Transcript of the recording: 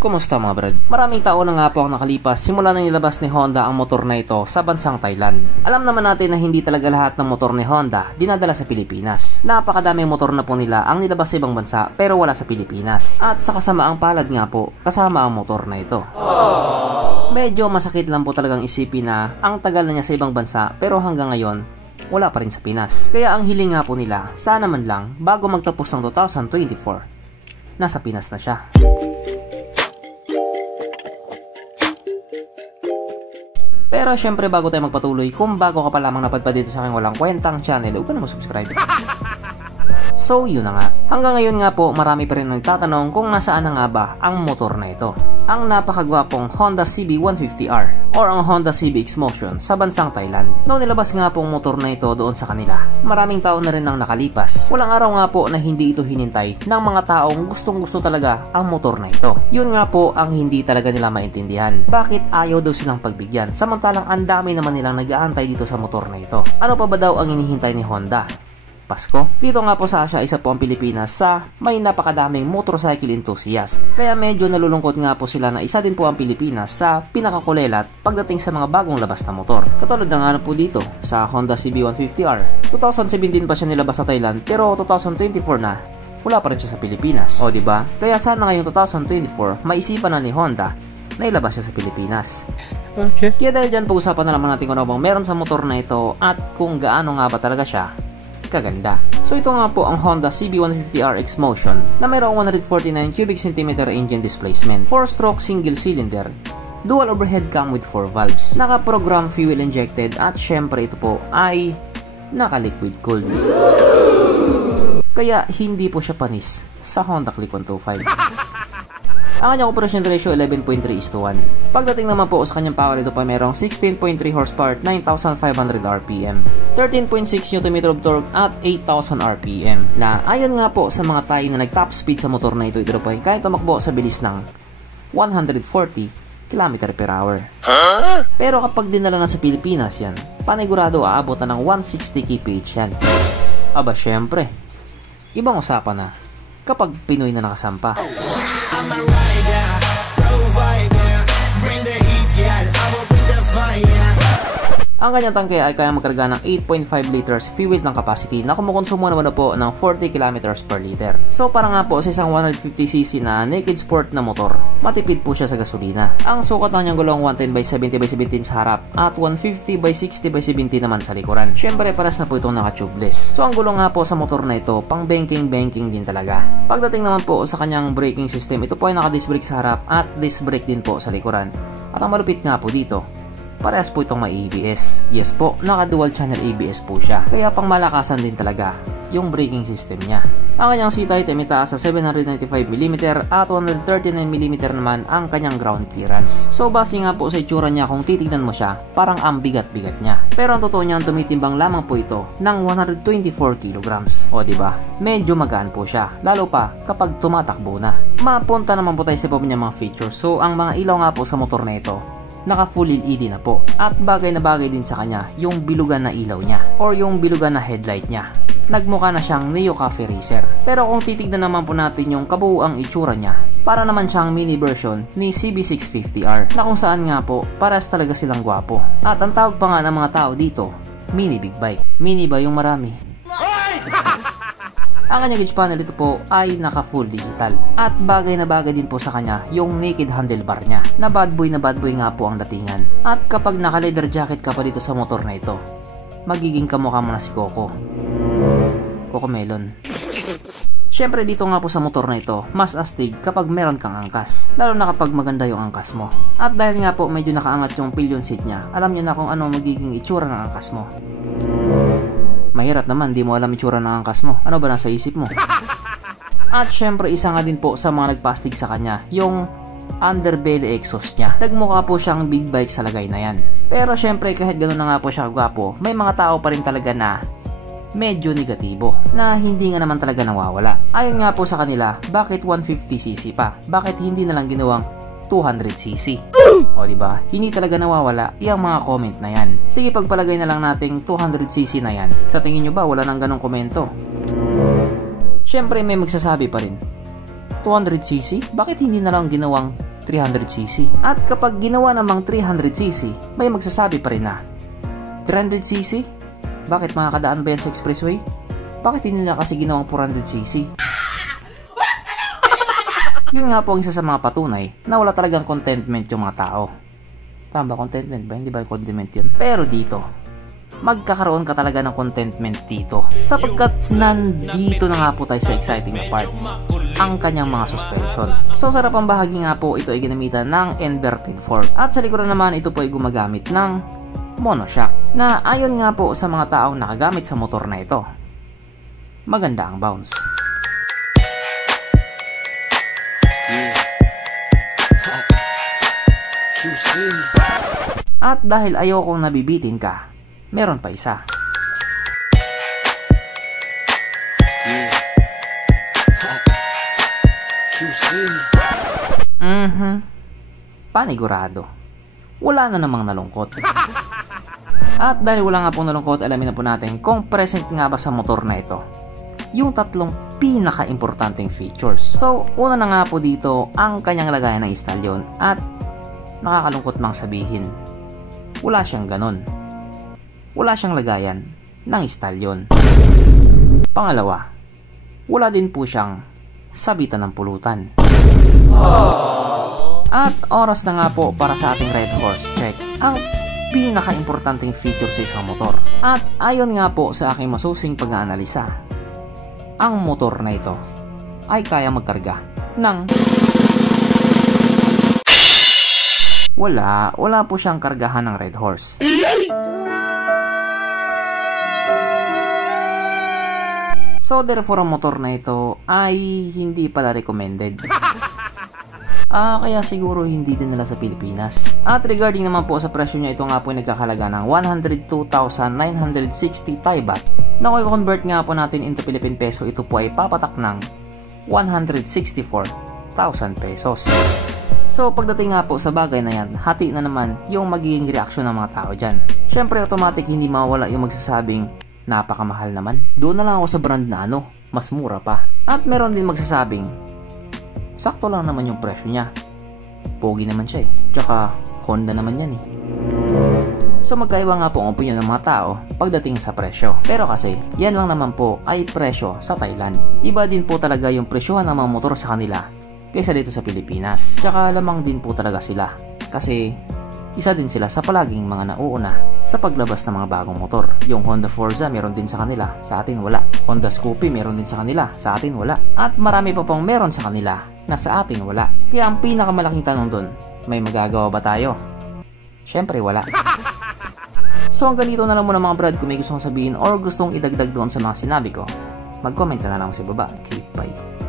Kumusta mga brad? Maraming taon na nga po ang nakalipas simula na nilabas ni Honda ang motor na ito sa bansang Thailand. Alam naman natin na hindi talaga lahat ng motor ni Honda dinadala sa Pilipinas. Napakadaming motor na po nila ang nilabas sa ibang bansa pero wala sa Pilipinas. At sa kasamaang palad nga po, kasama ang motor na ito. Medyo masakit lang po talagang isipin na ang tagal na niya sa ibang bansa pero hanggang ngayon, wala pa rin sa Pinas. Kaya ang hiling nga po nila, sana man lang bago magtapos ng 2024, nasa Pinas na siya. Pero syempre bago tayo magpatuloy, kung bago ka pa lamang napadpad dito sa aking walang kwentang channel, huwag ka na mag-subscribe. So yun na nga, hanggang ngayon nga po marami pa rin nagtatanong kung nasaan na nga ba ang motor na ito. Ang napakagwapong Honda CB150R or ang Honda CB X-Motion sa bansang Thailand. Noong nilabas nga pong motor na ito doon sa kanila, maraming taon na rin ang nakalipas. Walang araw nga po na hindi ito hinintay ng mga taong gustong gusto talaga ang motor na ito. Yun nga po ang hindi talaga nila maintindihan. Bakit ayaw daw silang pagbigyan samantalang ang dami naman nilang nag-aantay dito sa motor na ito? Ano pa ba daw ang hinihintay ni Honda? Pasko? Dito nga po sa Asia, isa po ang Pilipinas sa may napakadaming motorcycle enthusiast. Kaya medyo nalulungkot nga po sila na isa din po ang Pilipinas sa pinakakulelat pagdating sa mga bagong labas na motor. Katulad na nga po dito sa Honda CB150R. 2017 pa siya nilabas sa Thailand pero 2024 na wala pa rin siya sa Pilipinas. O diba? Kaya sana ngayong 2024 maisipan na ni Honda na ilabas siya sa Pilipinas. Okay. Kaya dahil dyan pag-usapan na naman natin kung ano bang meron sa motor na ito at kung gaano nga ba talaga siya kaganda. So ito nga po ang Honda CB150R X-Motion na mayroong 149 cubic centimeter engine displacement, 4-stroke single cylinder, dual overhead cam with 4 valves, naka-program fuel injected at syempre ito po ay naka-liquid cooled. Kaya hindi po siya panis sa Honda Click 125. Ang kanyang operation ratio 11.3:1. Pagdating naman po sa kanyang power, ito pa mayroong 16.3 horsepower at 9,500 RPM, 13.6 Nm of torque at 8,000 RPM. Na ayon nga po sa mga tayo na nag-top speed sa motor na ito po ay kaya tumakbo sa bilis ng 140 km/h. Pero kapag dinala na sa Pilipinas yan, panigurado aabot na ng 160 kph yan. Aba syempre, ibang usapan na kapag Pinoy na nakasampa. Ang kanyang tangke ay kaya magkarga ng 8.5 liters fuel ng capacity na kumukonsumo naman po ng 40 km per liter. So para nga po sa isang 150cc na naked sport na motor, matipid po siya sa gasolina. Ang sukat ng kanyang gulong 110/70/17 sa harap at 150/60/70 naman sa likuran. Syempre paras na po itong naka-tubeless. So ang gulong nga po sa motor na ito, pang banking din talaga. Pagdating naman po sa kanyang braking system, ito po ay naka-disc brake sa harap at disc brake din po sa likuran. At ang malupit nga po dito, parehas po itong may ABS. Yes po, naka-dual channel ABS po siya. Kaya pang malakasan din talaga yung braking system niya. Ang kanyang seat height ay mitaas sa 795mm at 139mm naman ang kanyang ground clearance. So base nga po sa itsura niya, kung titignan mo siya, parang ang bigat-bigat niya. Pero ang totoo niya, tumitimbang lamang po ito ng 124 kg. O diba? Medyo magaan po siya. Lalo pa kapag tumatakbo na. Mapunta naman po tayo sa iba niya mga features. So ang mga ilaw nga po sa motor na ito, naka full LED na po. At bagay na bagay din sa kanya yung bilugan na ilaw niya or yung bilugan na headlight niya. Nagmukha na siyang Neo Cafe Racer. Pero kung titignan naman po natin yung kabuuang itsura niya, para naman siyang mini version ni CB650R na kung saan nga po paras talaga silang gwapo. At ang tawag pa nga ng mga tao dito, mini big bike. Mini ba yung marami? Ang kanyang gauge panel ito po ay naka full digital. At bagay na bagay din po sa kanya yung naked handlebar niya. Na bad boy nga po ang datingan. At kapag naka leather jacket ka pa dito sa motor na ito, magiging kamukha mo na si Coco Melon. Syempre dito nga po sa motor na ito, mas astig kapag meron kang angkas. Lalo na kapag maganda yung angkas mo. At dahil nga po medyo nakaangat yung pillion seat niya, alam niyo na kung ano magiging itsura ng angkas mo. Mahirap naman, di mo alam itsura ng angkas mo. Ano ba nasa isip mo? At syempre isa nga din po sa mga nagpastig sa kanya, yung underbelly exhaust niya. Nagmukha po siyang big bike sa lagay na yan. Pero syempre kahit gano'n na nga po siya gwapo, may mga tao pa rin talaga na medyo negatibo, na hindi nga naman talaga nawawala. Ayon nga po sa kanila, bakit 150cc pa? Bakit hindi na lang ginawang 200cc? O diba? Hindi talaga nawawala yung mga comment na yan. Sige, pagpalagay na lang nating 200cc na yan. Sa tingin nyo ba wala nang ganong komento? Syempre may magsasabi pa rin, 200cc? Bakit hindi na lang ginawang 300cc. At kapag ginawa namang 300cc, may magsasabi pa rin na 300cc? Bakit makakadaan ba yan sa expressway? Bakit hindi nila kasi ginawang 400cc? Yun nga po ang isa sa mga patunay na wala talagang contentment yung mga tao. Tama ba? Contentment ba? Hindi ba contentment yun? Pero dito, magkakaroon ka talaga ng contentment dito. Sapagkat nandito na nga po tayo sa exciting na part, ang kanyang mga suspension. So sarap ang bahagi nga po, ito ay ginamitan ng inverted fork. At sa likuran naman, ito po ay gumagamit ng monoshock. Na ayon nga po sa mga taong nakagamit sa motor na ito, maganda ang bounce. At dahil ayokong nabibitin ka, meron pa isa. Panigurado. Wala na namang nalungkot. At dahil wala nga pong nalungkot, alamin na po natin kung present nga ba sa motor na ito yung tatlong pinaka-importanting features. So, una na nga po dito ang kanyang lagayan ng stallion. At nakakalungkot mang sabihin, wala siyang ganon. Wala siyang lagayan ng stallion. Pangalawa, wala din po siyang sabitan ng pulutan. At oras na nga po para sa ating Red Horse check ang pinaka-importanting feature sa isang motor. At ayon nga po sa aking masusing pag-aanalisa, ang motor na ito ay kaya magkarga ng wala po siyang kargahan ng Red Horse. So therefore ang motor na ito ay hindi pala recommended. Kaya siguro hindi din nila sa Pilipinas. At regarding naman po sa presyo niya, ito nga po ay nagkakalaga ng 102,960 Thai baht. Na kung i-convert nga po natin into Philippine peso, ito po ay papatak ng 164,000 pesos. So pagdating nga po sa bagay na yan, hati na naman yung magiging reaksyon ng mga tao dyan. Syempre automatic hindi mawala yung magsasabing napakamahal naman. Doon na lang ako sa brand na mas mura pa. At meron din magsasabing sakto lang naman yung presyo niya. Pogi naman siya Tsaka Honda naman yan So magkaiba nga po ang opinion ng mga tao pagdating sa presyo. Pero kasi yan lang naman po ay presyo sa Thailand. Iba din po talaga yung presyohan ng mga motor sa kanila kaysa dito sa Pilipinas. Tsaka lamang din po talaga sila kasi isa din sila sa palaging mga nauuna sa paglabas ng mga bagong motor. Yung Honda Forza meron din sa kanila, sa atin wala. Honda Scoopy meron din sa kanila, sa atin wala. At marami pa pong meron sa kanila na sa atin wala. Kaya ang pinakamalaking tanong dun, may magagawa ba tayo? Syempre wala. So hanggang dito na lang muna mga brad. Kung may gustong sabihin or gustong idagdag doon sa mga sinabi ko, mag-comment na lang sa baba. Okay, bye.